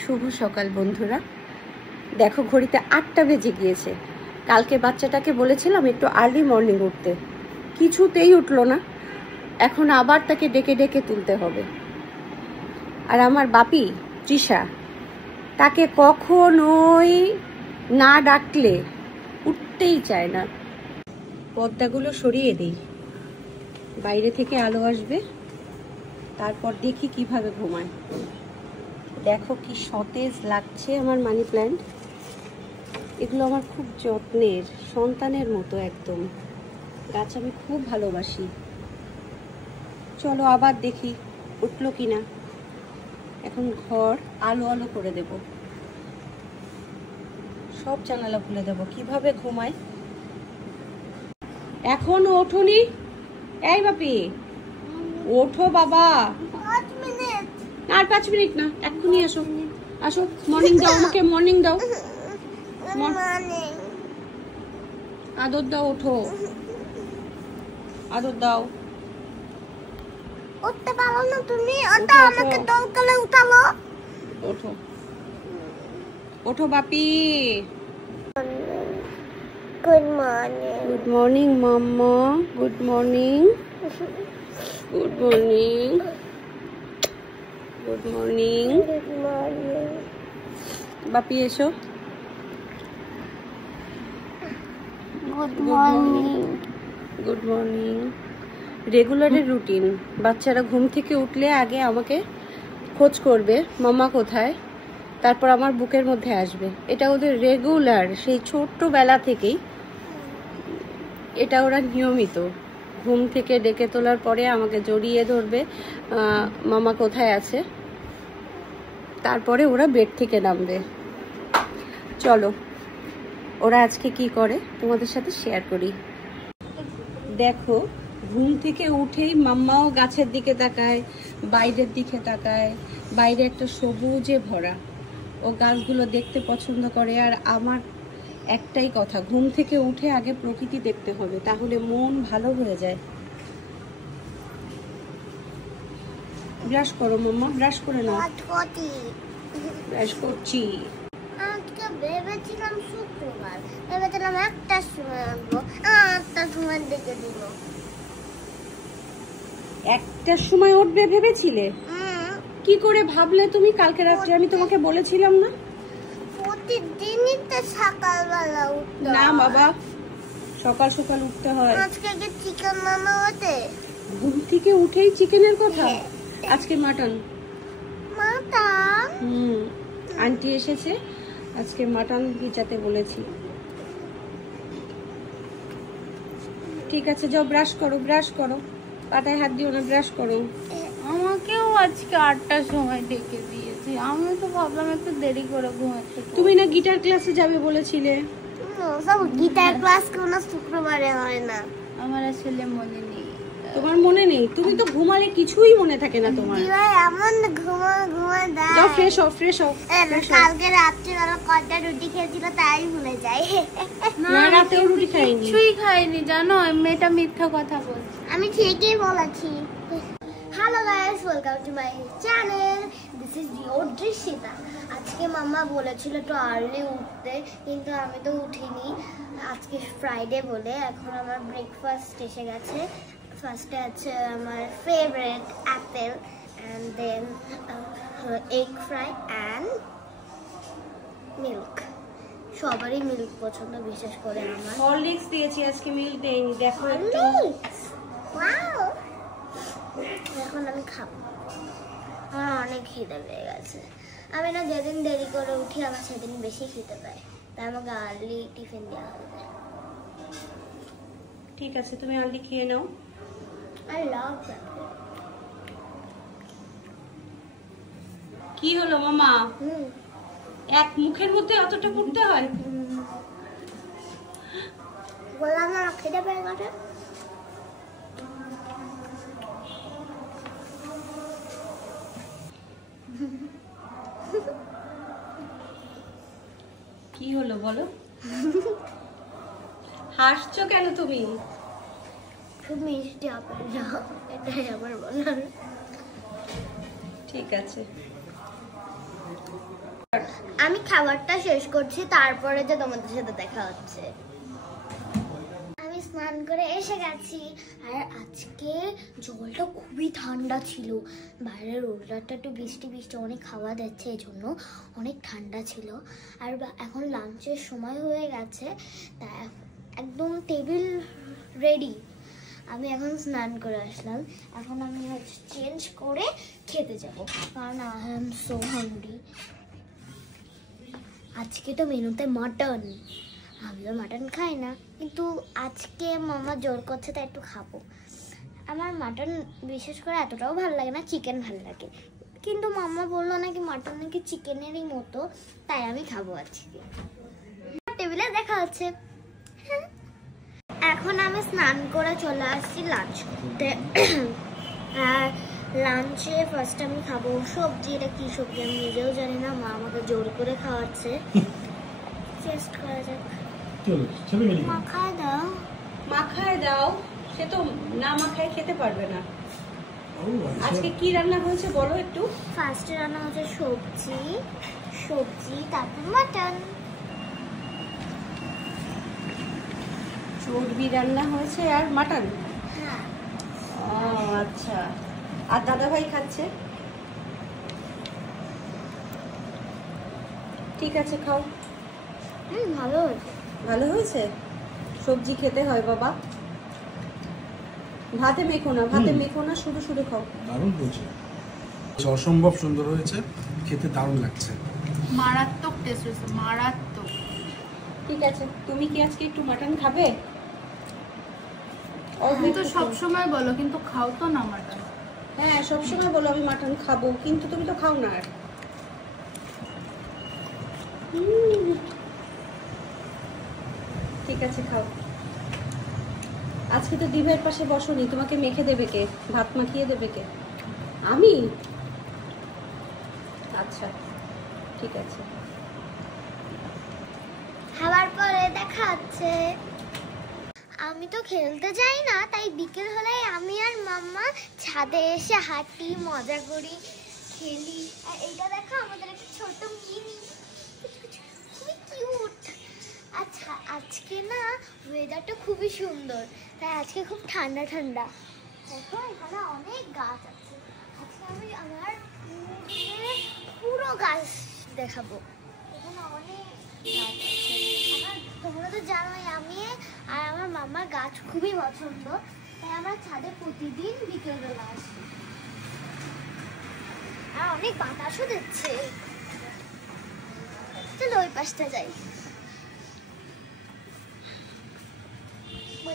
শুভ সকাল বন্ধুরা। দেখো ঘড়িতে 8টা বেজে গিয়েছে। কালকে বাচ্চাটাকে বলেছিলাম একটু আর্লি মর্নিং উঠতে, কিছুতেই উঠলো না। এখন আবার তাকে ডেকে ডেকে তুলতে হবে। আর আমার বাপি তৃষা, তাকে কখনোই না ডাকলে উঠতেই চায় না। পর্দাগুলো সরিয়ে দিই, বাইরে থেকে আলো আসবে, তারপর দেখি কিভাবে ঘুমায়। দেখো কি সতেজ লাগছে আমার মানি প্ল্যান্ট। এগুলো আমার খুব যত্নের, সন্তানের মতো একদম। গাছ আমি খুব ভালোবাসি। চলো আবার দেখি উঠলো কিনা। এখন ঘর আলো আলো করে দেব, সব জানালা খুলে দেব। কিভাবে ঘুমায় এখনো ওঠোনি? এই বাপি ওঠো বাবা। 5 মিনিট না, এক্ষুনি আসো আসো। মর্নিং দাও আমাকে, মর্নিং দাও, আদর দাও। ওঠো, আদর দাও। উঠতে পারো না তুমি? ওটা আমাকে দরকারে উঠালো। ওঠো ওঠো বাপি। Good morning. Good morning mumma, good morning, good morning, good morning. Good morning. বাপি এসো। Good morning. Good morning. রেগুলারের রুটিন। বাচ্চারা ঘুম থেকে উঠলে আগে আমাকে খোঁজ করবে মামা কোথায়, তারপর আমার বুকের মধ্যে আসবে। এটা ওদের রেগুলার, সেই ছোট্টবেলা থেকেই এটা ওরা নিয়মিত। ঘুম থেকে ডেকে তোলার পরে আমাকে জড়িয়ে ধরবে, মামা কোথায় আছে, তারপরে ওরা বেড থেকে নামবে। চলো ওরা আজকে কি করে তোমাদের সাথে শেয়ার করি। দেখো ঘুম থেকে উঠেই মাম্মাও গাছের দিকে তাকায়, বাইরের দিকে তাকায়। বাইরে একটা সবুজে ভরা, ও গাছগুলো দেখতে পছন্দ করে। আর আমার একটাই কথা, ঘুম থেকে উঠে আগে প্রকৃতি দেখতে হবে, তাহলে মন ভালো হয়ে যায়। ব্রাশ করো মাম্মা, ব্রাশ করে নাও। ব্রাশ করছি। আজকে ভেবেছিলাম শুক্রবার, ভেবেছিলাম 1টার সময় আসবো, 8টার সময় ডেকে দিল। 1টার সময় উঠবে ভেবেছিলে? কি করে ভাবলে তুমি? কালকে রাত্রে আমি তোমাকে বলেছিলাম না? প্রতিদিনই তো সকালবেলা উঠতে না বাবা, সকাল সকাল উঠতে হয়। আজকে কি চিকেন রান্না হতে? ঘুম থেকে উঠেই চিকেনের কথা? আজকে মাটন। মাটন? আন্টি এসেছে, আজকে মাটন ভিজাতে বলেছি। ঠিক আছে যাও ব্রাশ করো, ব্রাশ করো। পাতায় হাত দিও না, ব্রাশ করো। আমাকেও আজকে 8টার সময় ডেকে দিয়েছে। আমি তো ভাবলাম একটু দেরি করে ঘুমাচ্ছি। তুমি না গিটার ক্লাসে যাবে বলেছিলে? সব গিটার ক্লাস কোনো শুক্রবারে হয় না। আমার আসলে মনে নেই। তোমার মনে নেই? তুমি তো ঘুমালে কিছুই মনে থাকে না তোমার। ভাই এমন ঘুমা দেয়। যাও ফ্রেশ হও, ফ্রেশ হও। কালকে রাত্রিবেলা কয়টা রুটি খেয়েছিল তাই ভুলে যাই। না রাতেও রুটি খাইনি। কিছুই খাইনি জানো, মেয়েটা মিথ্যা কথা বলছে। আমি ঠিকই বলেছি। Hello guys, welcome to my channel. This is your Drishyita. আজকে মাম্মা বলেছিল একটু আর্লি উঠতে, কিন্তু আমি তো উঠিনি। আজকে ফ্রাইডে বলে এখন আমার ব্রেকফাস্ট এসে গেছে। ফার্স্টে আছে আমার favourite apple, and then egg fry and milk. সবারই মিল্ক পছন্দ, বিশেষ করে আমার। হরলিক্স দিয়েছি আজকে, মিল্ক দেইনি। দেখো একটু। ওয়াও, এখন আমি খাবো। আমার অনেক খিদে পেয়ে গেছে। আমি না যেদিন দেরি করে উঠি আমার সেদিন বেশি খিদে পায়, তাই আমাকে আর্লি টিফিন দেওয়া হবে। ঠিক আছে তুমি আর্লি খেয়ে নাও। I love that. কি হলো মামা? এক মুখের মধ্যে অতটা পড়তে হয়? বললাম না খেতে পেয়ে গেছে। কি হলো বলো? হাসছো কেন তুমি? খুব মিষ্টি আপেল দাও, এটাই আমার বলার। ঠিক আছে। আমি খাবারটা শেষ করছি, তারপরে যে তোমাদের সাথে দেখা হচ্ছে। আমি স্নান করে এসে গেছি, আর আজকে জলটা খুবই ঠান্ডা ছিল। বাইরের ওয়েদারটা একটু বৃষ্টি বৃষ্টি, অনেক হাওয়া দিচ্ছে, এই জন্য অনেক ঠান্ডা ছিল। আর এখন লাঞ্চের সময় হয়ে গেছে, তা একদম টেবিল রেডি। আমি এখন স্নান করে আসলাম, এখন আমি চেঞ্জ করে খেতে যাব, কারণ আই এম সো হাংরি। আজকে তো মেনুতে মাটন, আমি তো মাটন খাই না, কিন্তু আজকে মামা জোর করছে তাই একটু খাবো। আমার মাটন বিশেষ করে এতটাও ভালো লাগে না, চিকেন ভালো লাগে, কিন্তু মামা বললো নাকি মাটন নাকি চিকেনেরই মতো, তাই আমি খাবো আজকে। টেবিলে দেখা হচ্ছে। এখন আমি স্নান করে চলে আসছি লাঞ্চ করতে। আর লাঞ্চে ফার্স্ট আমি খাবো সবজি। এটা কি সবজি আমি নিজেও জানি না, মা আমাকে জোর করে খাওয়াচ্ছে। টেস্ট করা যাক। মাখায় দাও। মাখায় দাও, সে তো না মাখায় খেতে পারবে না। আজকে কি রান্না হয়েছে বলো একটু। ফার্স্টে রান্না হচ্ছে সবজি, তারপর মাটন। চর্বি রান্না হয়েছে আর মাটন। হ্যাঁ। ও আচ্ছা, আর দাদা ভাই খাচ্ছে। ঠিক আছে, খাও। ভালো হয়েছে। ভালো হয়েছে। সবজি খেতে হয় বাবা, ভাতে মেখো না, শুধু শুধু খাও। দারুণ হয়েছে, অসম্ভব সুন্দর হয়েছে, খেতে দারুণ লাগছে, মারাত্মক টেস্ট হয়েছে, মারাত্মক। ঠিক আছে, তুমি কি আজকে একটু মাটন খাবে? তুমি তো সবসময় বলো, কিন্তু খাও তো না মাটন। হ্যাঁ, সবসময় বলো আমি মাটন খাবো, কিন্তু তুমি তো খাও না। আর ঠিক আছে, খাও। আজকে তো ডিমের পাশে বসোনি, তোমাকে মেখে দেবে কে? ভাত মাখিয়ে দেবে কে? আমি? আচ্ছা, ঠিক আছে। খাবার পরে দেখা হচ্ছে। আমি তো খেলতে যাই না, তাই বিকেল হলে আমি আর মাম্মা ছাদে এসে হাঁটি, মজা করি, খেলি। আর এইটা দেখো আমাদের একটা ছোট মিনি, খুবই কিউট। আচ্ছা, আজকে না ওয়েদারটা খুবই সুন্দর, তাই আজকে খুব ঠান্ডা ঠান্ডা। দেখো এখানে অনেক গাছ আছে। আজকে আমি আমার পুরো গাছ দেখাবো। এখানে অনেক গাছ আছে। তোমরা তো জানোই আমি আর আমার মামার গাছ খুবই পছন্দ, তাই আমরা ছাদে প্রতিদিন বিকেলবেলা আসি। আর অনেক বাতাসও দিচ্ছে। চলো ওই পাশটা যাই।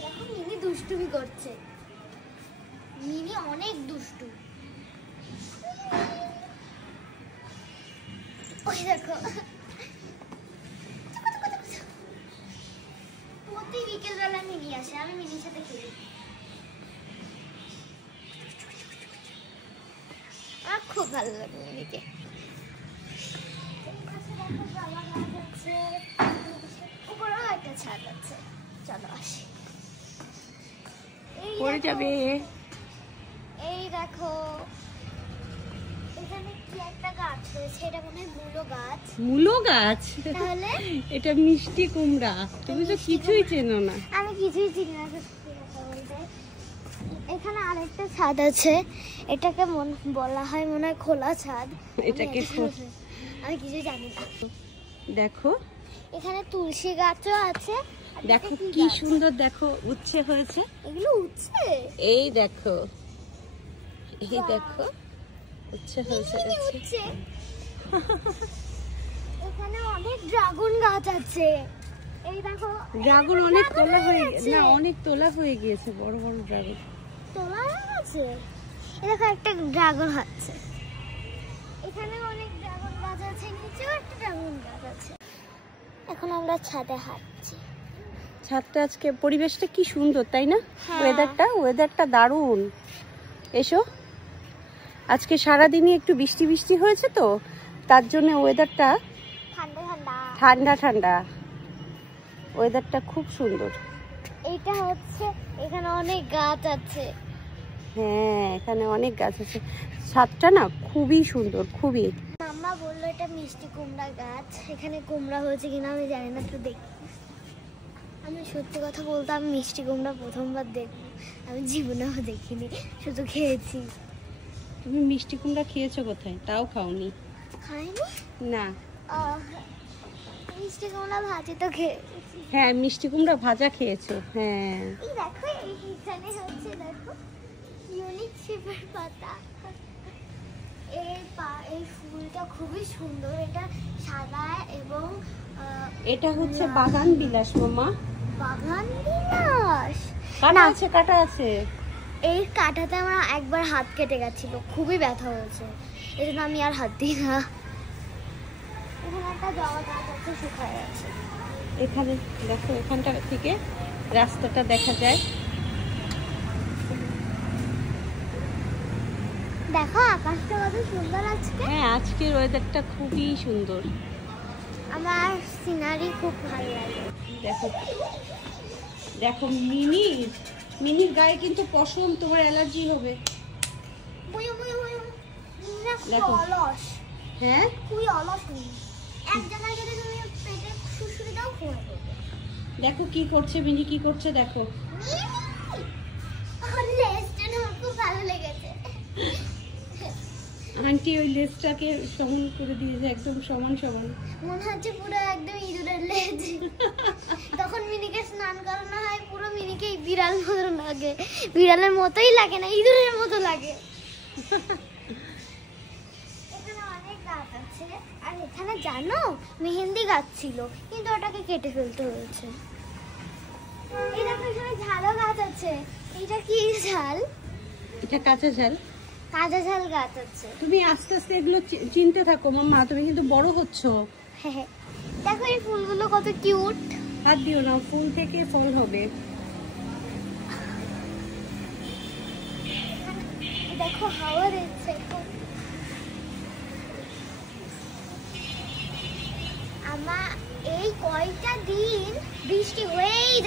দেখো মিনি দুষ্টুমি করছে, মিনি অনেক দুষ্টু। ওই দেখো, প্রতি বিকেলবেলা মিনি আসে, আমি মিনির সাথে খেলি। আমার খুব ভালো লাগে মিনিকে। উপরেও একটা ছাদ আছে, চলো আসি। পড়ে যাবে। এই দেখো এখানে কি একটা গাছ রয়েছে, এটা মনে হয় মূলো গাছ। মূলো গাছ? তাহলে এটা মিষ্টি কুমড়া। তুমি তো কিছুই চেনো না। আমি কিছুই চিনি না সত্যি কথা বলতে। এখানে আরেকটা ছাদ আছে, এটাকে বলা হয় মনে হয় খোলা ছাদ। এটাকে আমি কিছু জানি না। দেখো এখানে তুলসী গাছও আছে। আর দেখো এটা কি গাছ? সুন্দর, দেখো উচ্ছে হয়েছে। এগুলো উঠছে? এই দেখো, এই দেখো উচ্ছে হয়েছে। উঠছে। এখানে অনেক ড্রাগন গাছ আছে। এই দেখো ড্রাগন অনেক তোলা হয়ে না, অনেক তোলা হয়ে গিয়েছে, বড় বড় ড্রাগন তোলা হয়ে গেছে। এই দেখো একটা ড্রাগন আছে। এখানে অনেক ড্রাগন গাছ আছে, নিচেও একটা ড্রাগন গাছ আছে। এখন আমরা ছাদে হাঁটছি। ছাদটা আজকে পরিবেশটা কি সুন্দর, তাই না? হ্যাঁ। ওয়েদারটা দারুণ। এসো, আজকে সারাদিনই একটু বৃষ্টি বৃষ্টি হয়েছে, তো তার জন্য ওয়েদারটা ঠান্ডা ঠান্ডা ঠান্ডা ঠান্ডা। ওয়েদারটা খুব সুন্দর। এইটা হচ্ছে, এখানে অনেক গাছ আছে। হ্যাঁ, এখানে অনেক গাছ আছে। ছাদটা না খুবই সুন্দর, খুবই। মাম্মা মাম্মা বললো এটা মিষ্টি কুমড়া গাছ, এখানে কুমড়া হয়েছে কিনা আমি জানি না, তো দেখি। আমি সত্যি কথা বলতে আমি মিষ্টি কুমড়া প্রথমবার দেখবো, আমি জীবনেও দেখিনি, শুধু খেয়েছি। তুমি মিষ্টি কুমড়া খেয়েছো কোথায়? তাও খাওনি? খাইনি না। মিষ্টি কুমড়া ভাজি তো খেয়েছি। হ্যাঁ, মিষ্টি কুমড়া ভাজা খেয়েছো। হ্যাঁ, এই দেখো এইখানে হচ্ছে, দেখো ইউনিক শেপের পাতা। এই ফুলটা খুবই সুন্দর, এটা সাদা এবং এটা হচ্ছে বাগান বিলাস মামা। বাগান বিলাস কাটা আছে, কাটা আছে। এই কাঁটাতে আমার একবার হাত কেটে গেছিল, খুবই ব্যথা হয়েছে, এই জন্য আমি আর হাত দিই না। এখানে একটা জবা গাছ আছে, শুকায় আছে। এখানে দেখো, এখানটা থেকে রাস্তাটা দেখা যায়। দেখো আকাশটা কত সুন্দর আজকে। হ্যাঁ, আজকের ওয়েদারটা খুবই সুন্দর। আমার সিনারি খুব ভালো লাগে। দেখো দেখো, মিনির গায়ে কিন্তু পশম, তোমার অ্যালার্জি হবে। দেখো। অলস, হ্যাঁ, খুবই অলস মিনি। এক জায়গায় যদি তুমি পেটে শুশুরি দাও ঘুরে পড়বে। দেখো কি করছে মিনি, কি করছে দেখো। আমার লেজটা না আমার খুব ভালো লেগেছে। আন্টি ওই লেজটাকে সমান করে দিয়েছে, একদম সমান সমান। মনে হচ্ছে পুরো একদম ইঁদুরের লেজ। তখন মিনিকে স্নান করানো হয়, পুরো মিনিকে বিড়াল মতো লাগে। বিড়ালের মতোই লাগে না, ইঁদুরের মতো লাগে। এখানে অনেক গাছ আছে, আর এখানে জানো মেহেন্দি গাছ ছিল, কিন্তু ওটাকে কেটে ফেলতে হয়েছে। এই দেখো এখানে ঝালও গাছ আছে। এটা কি ঝাল? এটা কাঁচা ঝাল। কাঁচা ঝাল গাছ আছে। তুমি আস্তে আস্তে এগুলো চিনতে থাকো মাম্মা, তুমি কিন্তু বড় হচ্ছো। দেখো এই ফুলগুলো কত কিউট। হাত দিও না, ফুল থেকে ফল হবে। দেখো হাওয়া দিচ্ছে। আমার এই কয়টা দিন বৃষ্টি হয়েই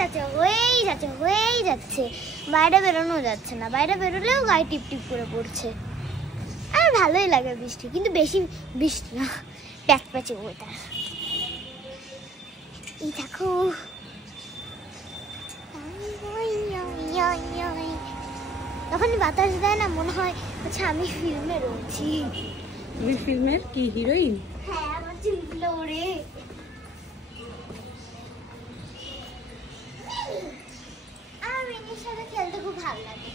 যাচ্ছে, বাইরে বেরোনো যাচ্ছে না, বাইরে বেরোলেও গায়ে টিপ টিপ করে পড়ছে। আর ভালোই লাগে বৃষ্টি, কিন্তু বেশি বৃষ্টি না, প্যাচপ্যাচে ওয়েদার। এই দেখো যখন বাতাস দেয় না, মনে হয় আচ্ছা আমি ফিল্মে রয়েছি। তুমি ফিল্মের কি হিরোইন? হ্যাঁ, আমার চুলগুলো ওড়ে। আমার মিনির সাথে খেলতে খুব ভালো লাগে।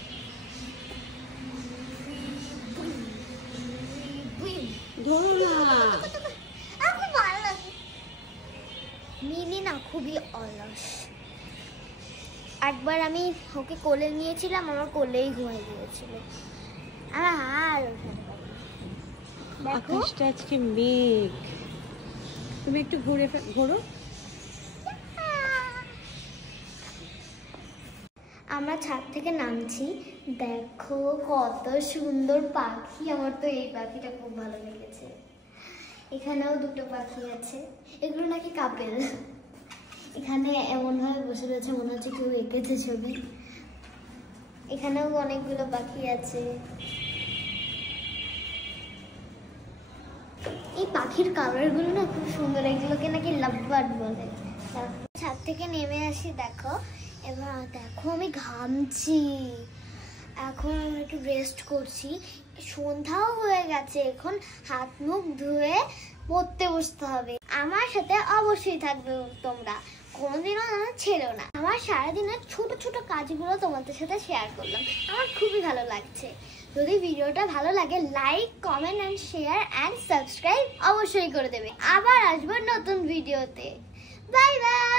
ধরো না। আমার খুব ভালো লাগে। মিনি না খুবই অলস। একবার আমি ওকে কোলে নিয়েছিলাম, আমার কোলেই ঘুমিয়ে গিয়েছিল। আর দেখো আকাশটা আজকে মেঘ। তুমি একটু ঘোরো। আমরা ছাদ থেকে নামছি, দেখো কত সুন্দর পাখি। আমার তো এই পাখিটা খুব ভালো লেগেছে। এখানেও দুটো পাখি আছে, এগুলো নাকি কাপেল। এখানে এমন ভাবে বসে রয়েছে, মনে হচ্ছে কেউ এঁকেছে ছবি। এখানেও অনেকগুলো পাখি আছে। এই পাখির কালার গুলো না খুব সুন্দর, এগুলোকে নাকি লাভ বার্ড বলে। ছাদ থেকে নেমে আসি, দেখো এবার দেখো আমি ঘামছি। এখন একটু রেস্ট করছি, সন্ধ্যাও হয়ে গেছে, এখন হাত মুখ ধুয়ে পড়তে বসতে হবে। আমার সাথে অবশ্যই থাকবে তোমরা, কোনোদিনও ছেড়ো না। আমার সারাদিনের ছোট ছোট কাজগুলো তোমাদের সাথে শেয়ার করলাম, আমার খুবই ভালো লাগছে। যদি ভিডিওটা ভালো লাগে, like, comment and share and subscribe অবশ্যই করে দেবে। আবার আসবো নতুন ভিডিওতে। Bye bye.